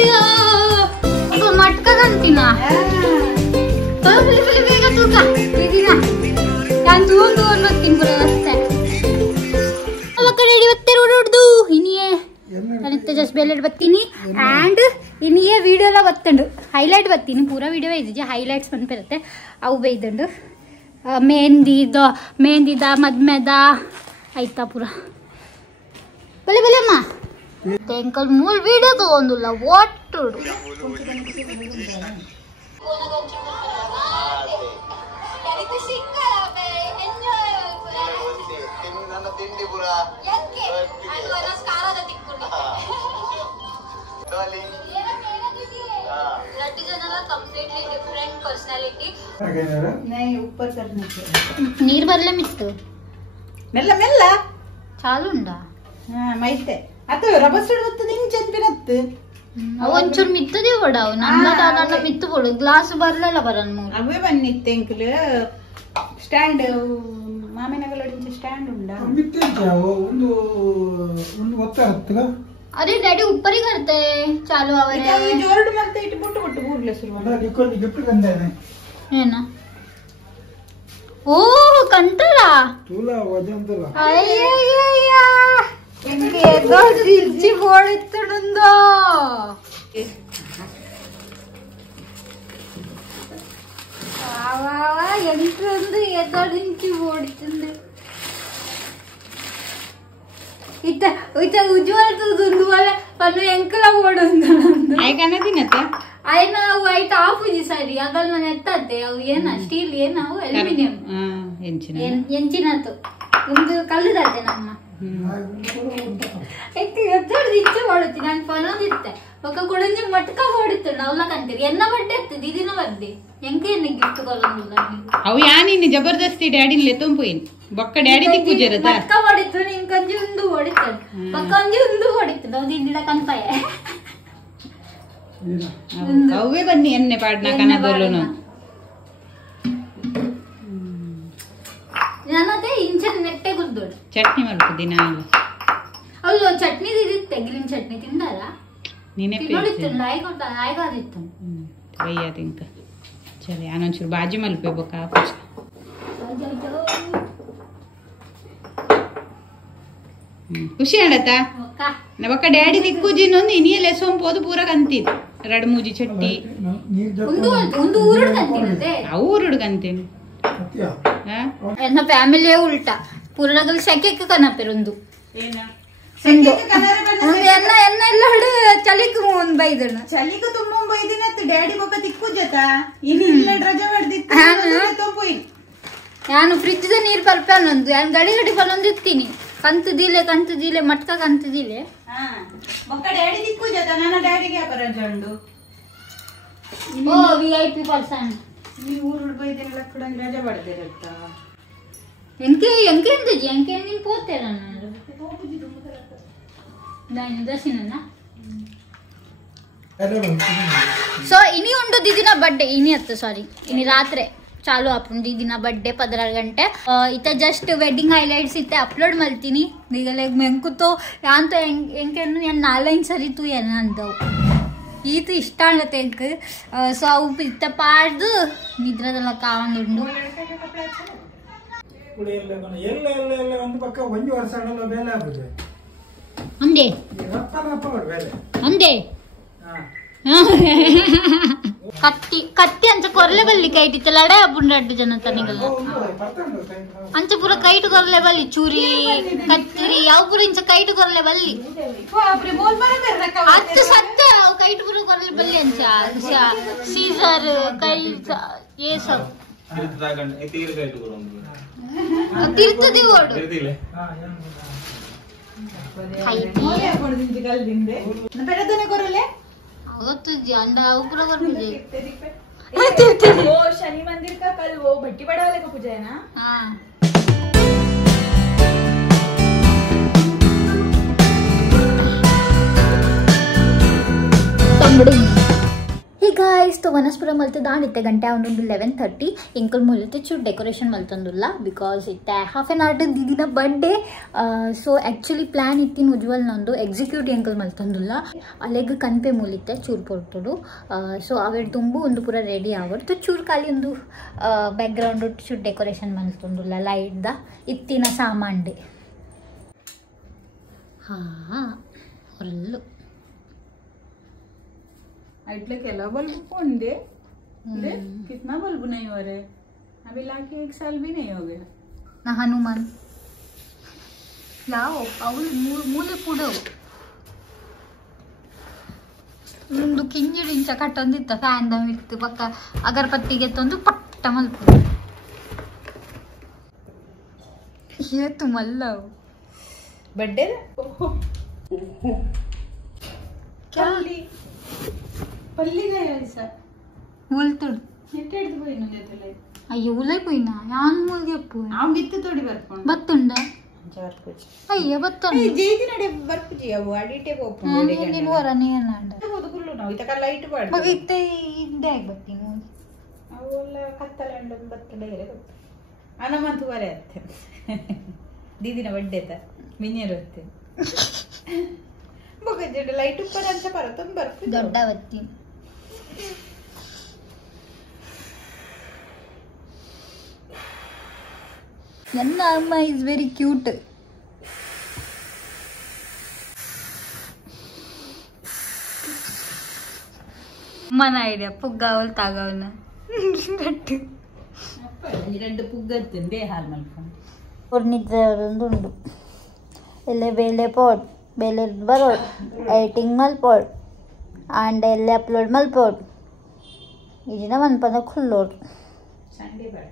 video. Apa matka gantina? Beli ಬೇಗ ತೂಕ ಇದೀನ ನಾನು ತೂಂದು ಬರ್ತೀನಿ ಪುರ ಅಷ್ಟೇ ಮಕ್ಕಳು ರೆಡಿ ಬರ್ತಾರೆ ಹೊರಡ್ದು ಇನ್ನಿಯೇ ನಾನು ಜಸ್ಟ್ ಬೇಲೆಡ್ ಬರ್ತೀನಿ ಆ್ಯಂಡ್ ಇನ್ನಿಯೇ ವಿಡಿಯೋ ಎಲ್ಲ ಬತ್ತಂಡು ಹೈಲೈಟ್ ಬರ್ತೀನಿ ಪೂರ ವಿಡಿಯೋ ಇದ್ದಿದ್ದೆ ಹೈಲೈಟ್ಸ್ ಬಂದ್ಬಿರುತ್ತೆ ಅವು ಬೈದಂಡು ಮೆಹಂದಿದ ಮದ್ಮೆದ ಆಯ್ತಾ ಪೂರ ಬಲೆ ಬಲೆ ಅಮ್ಮ ಅಂಕಲ್ ಮೂಲ್ ವಿಡಿಯೋ ತಗೊಂಡಿಲ್ಲ ಒಟ್ಟು ನೀರ್ ಬರ್ಲೆ ಮಿತ್ತು ಮೆಲ್ಲ ಮೆಲ್ಲ ಚಾಲುಂಡಾ ಮೈತೆ ಅದು ರಬಸ್ಟಡ್ ಹೊತ್ತದ ಹಿಂಗ್ ಚಂಪಿರತ್ತು ಒಂಚೂರು ಮಿತ್ತದೇ ಕೊಡವು ನನ್ನ ಮಿತ್ತು ಕೊಡು ಗ್ಲಾಸ್ ಬರ್ಲೆಲ್ಲ ಬರನ್ ಅವೇ ಬನ್ನಿತ್ತೆ ಅಂಕಲ್ ಸ್ಟ್ಯಾಂಡ್ ಮಾಮಿನಗಲೊಡಿಂಚ ಸ್ಟ್ಯಾಂಡ್ ಉಂಡ अरे डैडी ऊपर ही करते चालू आवरे जोरड मरते इट बुट्टु बुट्टु बूरले शुरू गिफ्ट कंदाने है ना ओ कंटरा तुला वजन तुला अय्यಯ್ಯಯ್ಯ ಎಂಗೆ ಏದೋ ದಿಚ್ಚಿ ಓಡಿತ್ತುಂದೋ ಆವಾ ಎಂಟ್ರಂದು ಏದೋ ದಿಚ್ಚಿ ಓಡಿತ್ತುಂದು इता इता उज्ज्वल तो दुंदुवाले पन्नु ಎಂಕಲ ಓಡುಂದು ಆಯ್ಕನ ದಿನತೆ ಆಯ್ನ ವೈಟ್ ಆಫ್ ಜಿ ಸರಿ ಅದಲ್ ಮನೆ ಎತ್ತತ್ತೆ ಅವು ಏನ ಸ್ಟೀಲ್ ಏನ ಅವು ಅಲ್ಯೂಮಿನಿಯಂ ಎಂಚಿನತು ಒಂದು ಕಲ್ಲುದತ್ತೆ ನಮ್ಮ ಎತ್ತಿ ಎತ್ತೋದು ಇಚ್ಚೆ ಓಡುತ್ತಿ ನಾನು ಪನೋದಿತ್ತೆ ಒಕ್ಕ ಕುಡಂಜಿ ಮಟ್ಕ ಓಡಿತ್ತು ನಾವ್ಲ ಕಂತೀರಿ ಎನ್ನ ಬಡ್ಡೆ ಎತ್ತದ ಇದಿನ ಬರ್ದೆ ಎಂಕೆ ಎನ್ನ ಗಿಫ್ಟ್ ಕೊಲ್ಲಂಗಿಲ್ಲ ಅವು ಯಾನಿನಿ ಜಬರ್ದಸ್ತಿ ಡ್ಯಾಡಿನ್ ಲೆತ್ತೊಂಪೋಯಿನ್ ಬೊಕ್ಕ ಡ್ಯಾಡಿ ದಿಕ್ಕು ಜರತ ಮಟ್ಕ ಓಡಿತ್ತು ನಿನ್ ಕಂಜಿ ಒಂದು ಓಡಿತ್ತು ಬಕ್ಕ ಕಂಜಿ ಒಂದು ಓಡಿತ್ತು ನಾವು ದಿಂಡಿಡ ಕನ್ಪಾಯ ಅವೇ ಬನ್ನಿ ಎಣ್ಣೆ ಪಾಡ್ನ ಕನದೋಲುನು ನಾನದೇ ಇಂಚನ ನೆಟ್ಟೆ ಗುರ್ದೋಡು ಚಟ್ನಿ ಮಾಡ್ಕೊ ದಿನ ಅಲ್ಲ ಚಟ್ನಿ ಇರುತ್ತೆ ಗ್ರೀನ್ ಚಟ್ನಿ ತಿಂದಾರ ನೀನೆ ನೋಡಿತ್ತು ಆಯ್ಗಾದಿತ್ತು ಬಯ್ಯ ತಿಂಕ ಸರಿ ಆನೊಂಚೂರು ಬಾಜಿ ಮಲ್ಪೆ ಬೊಕ್ಕ ಫಸ್ಟ್ ಖುಷಿ ಆಡತ್ತಾ ನವಕ್ಕ ಡ್ಯಾಡಿ ದಿಕ್ಕುಜಿನೊಂದು ಇನಿಯಲ್ಲೇ ಸೋಂಪೋದು ಪೂರ ಕಂತಿದ್ ರಡ್ ಮೂಜಿ ಚಟ್ಟಿ ಊರುಡು ಕಂತೀನಿ ಎನ್ನ ಫ್ಯಾಮಿಲಿಯೇ ಉಲ್ಟಾ ಪೂರಗಲ್ ಶೆಕೆಕ್ಕೆ ಕನಪೆರೊಂದು ಎನ್ನ ಎನ್ನ ಎಲ್ಲ ಹಿಡು ಚಲಿಕ್ ಮುಂದ್ ಬೈದಣ್ಣ ಚಲಿಕ ತುಂಬ ಬೈದಿನತ್ತು ಡ್ಯಾಡಿ ಬೊಕ್ಕ ದಿಕ್ಕು ಜತ ಇನ್ನು ಇಲ್ಲ ರಜೆ ಮಾಡ್ದಿತ್ತು ನಾನು ಫ್ರಿಜ್ದ ನೀರು ಪಲ್ಪೆ ಅನ್ನೊಂದು ನಾನು ಗಡಿ ಗಡಿ ಬಲ್ಲೊಂದು ಇತ್ತೀನಿ ಕಂತು ದೀಲೆ ಮಟ್ಕ ಕಂತು ದೀಲೆ ಬೊಕ್ಕ ಡ್ಯಾಡಿ ದಿಕ್ಕು ಜತ ನನ್ನ ಡ್ಯಾಡಿಗೆ ಅಪರ ಜಂಡು ಓ VIP ಪರ್ಸನ್ ನೀವು ಊರು ಬೈದಿನೆಲ್ಲ ಕೂಡ ರಜೆ ಪಡೆದಿರತ್ತ ಎಂಕೆ ಎಂತಜಿ ಎಂಕೆ ನೀನು ಪೋತೇರ ನಾನು ದಸಿನ ಸೊ ಇನಿ ಉಂಡು ದಿನ ಬರ್ಡೇ ಇನಿ ಅತ್ತು ಸಾರಿ ಇನಿ ರಾತ್ರಿ ಚಾಲು ಆಪುಂಡು ಈ ದಿನ ಬರ್ಡೇ 16 ಗಂಟೆ ಇತ್ತ ಜಸ್ಟ್ ವೆಡ್ಡಿಂಗ್ ಹೈಲೈಟ್ಸ್ ಇತ್ತೆ ಅಪ್ಲೋಡ್ ಮಾಡ್ತೀನಿ ಈಗಲೇ ಮೆಂಕುತೋ ಯಾಂತ ಎಂಕೆನ್ನು ನಾನು 4 ಸರಿ ತೂ ಏನ ಅಂದವು ಈತು ಇಷ್ಟ ಆಗತ್ತೆ ಎಂಕ್ ಸೊ ಅವು ಇತ್ತ ಪಾಡ್ದು ನಿದ್ರದೆಲ್ಲ ಕಾವಂದುಂಡು ಅಂದೆ ಅಂದೆ ಕತ್ತಿ ಅಂಚ ಕೊರ್ಲೆ ಬಲ್ಲಿ ಕೈಟಿತ್ತು ಲಡ ಪುಂಡಡ್ಡು ಜನ ತನಿಗಲ್ಲ ಅಂಚ ಪೂರ ಕೈಟು ಕೊರ್ಲೆ ಬಲ್ಲಿ ಚೂರಿ ಕತ್ತಿರಿ ಯಾವ ಪೂರ ಇಂಚ ಕೈಟು ಕೊರ್ಲೆ ಬಲ್ಲಿ ಹತ್ತು ಸತ್ಯ ಅವು ಕೈಟು ಪೂರ ಕೊರ್ಲೆ ಬಲ್ಲಿ ಅಂಚ ಸೀಸರ್ ಕೈ ಏ ಸಬ್ ತಿರ್ತದೆ ಓಡು ಅವತ್ತು अंड ऊपर कर मुझे वो शनि मंदिर का कल वो भट्टी पड़ा वाले का पूजा है ना हाँ गाइस तो वनस्पुरा मलते दान इत्ते गंटे उन्नोंदु 11:30 इंकल मूलते चूर डेकोरेशन मल्तंदुल्ला बिकॉज इत्ते हाफ एन आवर दीदिना बर्थडे सो एक्चुअली प्लान इत्तिन उज्वल नंदु एग्जिक्यूट इंकल मल्तंदुल्ला अलेग कनपे मूलिते चूर पोर्तुडु सो अवेर ತುಂಬು ಒಂದು ಪೂರ ರೆಡಿ ಆವರ್ತು ಚೂರು ಖಾಲಿ ಒಂದು ಬ್ಯಾಕ್ ಗ್ರೌಂಡ್ ಚೂರು ಡೆಕೋರೇಷನ್ ಮಲ್ತಂದುಲ್ಲ ಲೈಟ್ ದ ಇತ್ತಿನ ಸಾಮಾನ್ಡೆ हाँ ಹೊರಲ್ಲು इतने केला बल्ब कौन दे कितना बल्ब नहीं हो रहे अभी लाके 1 साल भी नहीं हो गया ना हनुमान लाओ अवल मूले पुडव ಒಂದು ಕಿಂಜಿಡಿ ಇಂಚ ಕಟ್ಟೊಂದಿತ್ತ ಫ್ಯಾನ್ ದ ಇತ್ತು ಪಕ್ಕ ಅಗರಬತ್ತಿಗೆ ತಂದು ಪಟ್ಟ ಮಲ್ಪು ಏತು ಮಲ್ಲವು बर्थडे क्या पल्ली गए ऐसा ಉಲ್ತುಡು ನೆಟ್ಟೆಡ್ದು ಹೋಯಿ ನಂಗೆಲ್ಲ ಅಯ್ಯೋ ಉಲೈ ಪೋಯಿನ ಯಾನ್ ಮೂಲ್ಗೆ ಪೋ ಆಮ್ ಬಿತ್ತು ತೋಡಿ ಬರ್ಕೊಂಡು ಬತ್ತುಂಡ ಚಾರ್ ಕುಚ್ ಅಯ್ಯ ಬತ್ತುಂಡ ಜೇದಿ ನಡೆ ಬರ್ಪುಜಿ ಅವು ಅಡಿಟೆ ಹೋಪು ನೀನು ವರನೇ ನಾಂಡ ಹೋದಗುಲ್ಲು ನಾವು ಇತಕ ಲೈಟ್ ಬಾಡ್ ಮಗ ಇತ್ತೆ ಇದ್ದೆ ಆಗ್ಬತ್ತಿ ಮೂಲ ಅವೆಲ್ಲ ಕತ್ತಲಂಡ ಬರ್ತಡೆ ಗೊತ್ತು ಅನಮಂತು ವರೆ ಅತ್ತೆ ದೀದಿನ ಬಡ್ಡೆ ತ ಮಿನ್ಯರು ಅತ್ತೆ ಮಗ ಜಡ ಲೈಟ್ ಉಪ್ಪರ ಅಂತ ಬರತೊಂದು ಬರ್ಪು ದೊಡ್ಡ ವತ್ತಿ ನನ್ನ ಅಮ್ಮ ಇಸ್ ವೆರಿ ಕ್ಯೂಟ್ మన ఐడియా పుగ్గావలు తాగవన രണ്ട് പുഗ്ഗത്തിന്റെ ഹാൽ മൽപ്പം ಉಂಡು ಎಲೆ ಬೇಳೆ ಪೋಡ್ ಬೇಳೆ ಬರೋಡ್ ಎಡಿಟಿಂಗ್ ಮಲ್ಪೋಡ್ ಆಂಡ್ ಎಲ್ಲಿ ಅಪ್ಲೋಡ್ ಮಲ್ಪೋಡ್ ಇದನ್ನ ಮನ್ಪದ ಖುಲ್ಲೋಡ್ ಸಂಡೇ ಬೇಡ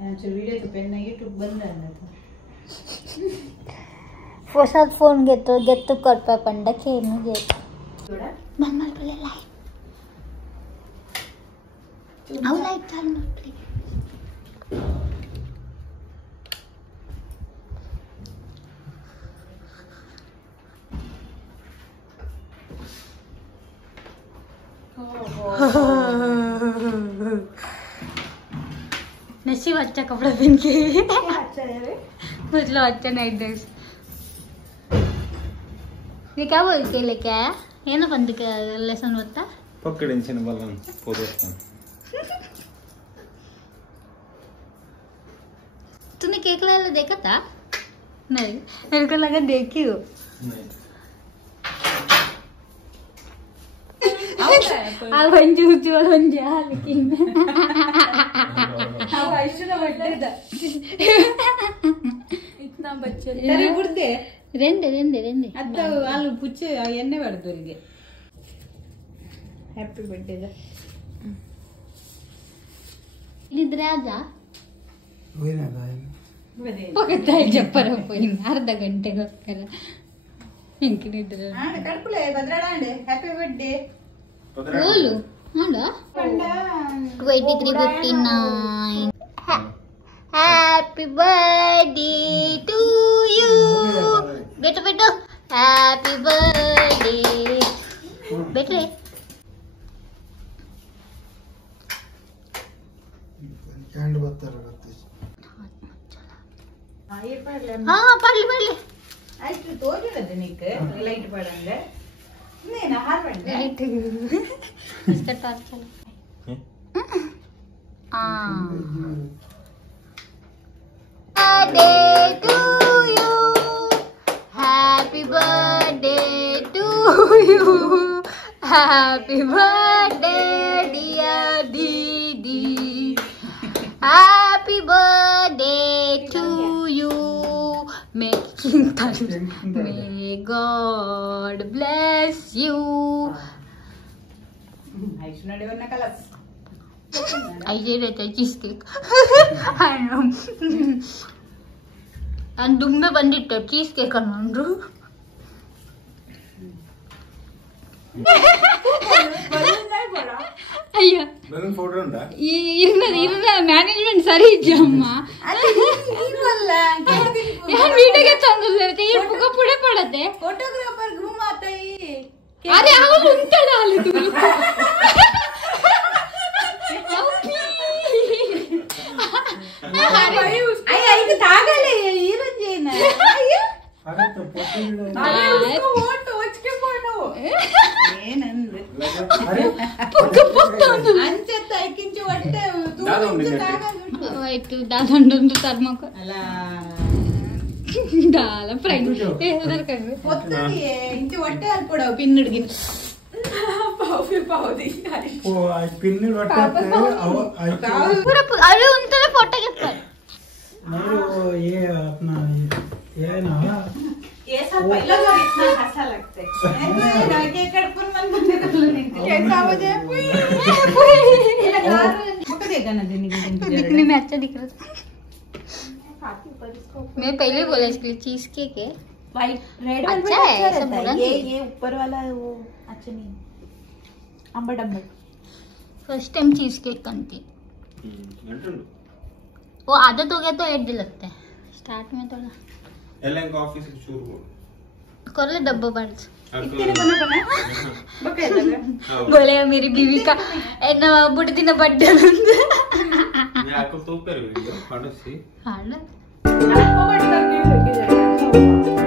ನಾನು ವಿಡಿಯೋ ಪೆನ್ನ ಯೂಟ್ಯೂಬ್ ಬಂದ ಹೊಸ ಫೋನ್ ಗೆತ್ತು ಕೊಟ್ಟ ಪಂಡಕ್ಕೆ ಏನು ಗೆತ್ತು ಮಲ್ಪಲೆ ಲೈಟ್ ಅವು ಲೈಟ್ ಚಾಲು ಮಾಡ್ಲಿ नसीब अच्छा कपड़ा पहन के मतलब अच्छा नाइट ड्रेस ये क्या बोलते लेके आया ये ना बंद का लेसन होता पकड़िंచిన బలం పోదొస్తాను तूने केक लाया देखा था नहीं मेरे को लगा देखी हो अब अंजू उज्जवल बन जा लेकिन ನಾವು ಐಶ್ವರ್ಯ ಬಡ್ಡೆದ ಇತ್ನಾ ಬಚ್ಚೆ ತರಿ ಬುಡ್ದೆ रेंदे ಅತ್ತ ಅಲ್ಲಿ ಪುಚ್ಚೆ ಎಣ್ಣೆ ಬಡ್ದೋರಿಗೆ ಹ್ಯಾಪಿ ಬರ್ತ್ಡೇ ದ ಇದ್ರೆ ಆಜಾ ಹೋಯ್ನಾ ಗಾಯ ಹೋಗತ್ತಾ ಜಪ್ಪರ ಹೋಯಿನ ಅರ್ಧ ಗಂಟೆಗೋಸ್ಕರ ಹೆಂಗಿನಿದ್ರೆ ಕಡ್ಪುಳೆ ಭದ್ರಾಡಾಂಡೆ happy birthday Olu ಹಾಂಡ 23:59 Happy birthday to you बेटो happy birthday बेटे ಕ್ಯಾಂಡ್ ಬರ್ತಾರತ್ತೆ हाँ पढ़ली ಆಯ್ತು ತೋರಿರದೆ ನಿಕ್ ಲೈಟ್ ಪಡಂಗ ನೀನ ಹಾರ್ ಬಂದೆ लाइट इसका टॉर्च चला birthday to you happy birthday to you happy birthday dear didi happy birthday to you may God bless you Aishu ನಡೆವನ್ನ ಕಲಸ್ I did it, I cheese cake. I know. And dumbe bandit cheese cake anandru. ಅಯ್ಯ balloon photo ಉಂಟಾ ಇರ್ನ management ಸರಿ ಇದ್ದಮ್ಮ ಯಾರು ವೀಡಿಯೋಗೆ ತಂದಿಲ್ಲ ಈ ಪುಗ ಪುಡೆ ಪಡತ್ತೆ photographer ಗುಮ್ ಆತಾಯಿ ಅರೆ ಅವಳು ಉಂಟಲ್ಲ ಅಲ್ಲಿ ಅಂಚತ್ತ ಐಕಿಂಚು ಹೊಟ್ಟೆ ಆಯ್ತು ದಾದೊಂದೊಂದು ತರ್ಮಕ ಅಲ್ಲ ದಾಲ ಫ್ರೈ ಇಂಚು ಹೊಟ್ಟೆ ಅಲ್ಕೊಡವು ಪಿನ್ನುಡ್ಗಿ పిన్ని अरे उनका फोटो घेतला ये अपना ये ना ये सब पहिला बार इतना हंसा लगते के कड़पुर मन बंदे कर लेने कैसा हो जाए मुझे देखा ना देने के दिखने में अच्छा दिख रहा था मैं पहले बोला इसके लिए चीज केक है व्हाइट रेड अच्छा है सब बोला ये ऊपर वाला है वो अच्छा नहीं Ambati Ambati first time cheese cake कंती वो आदत हो गया तो ऐड लगता है स्टार्ट में थोड़ा ಎಲ್ಲ ಕಾಫಿ ಶುರು कर ले डब्बा बंद इतने बना बना बके लगा बोले मेरी बीवी का एन बुढ़ दिन बर्थडे ಯಾಕೋ ತೂಕರು ಪಡಸಿ हां ना आपको बट करके लेके जाएगा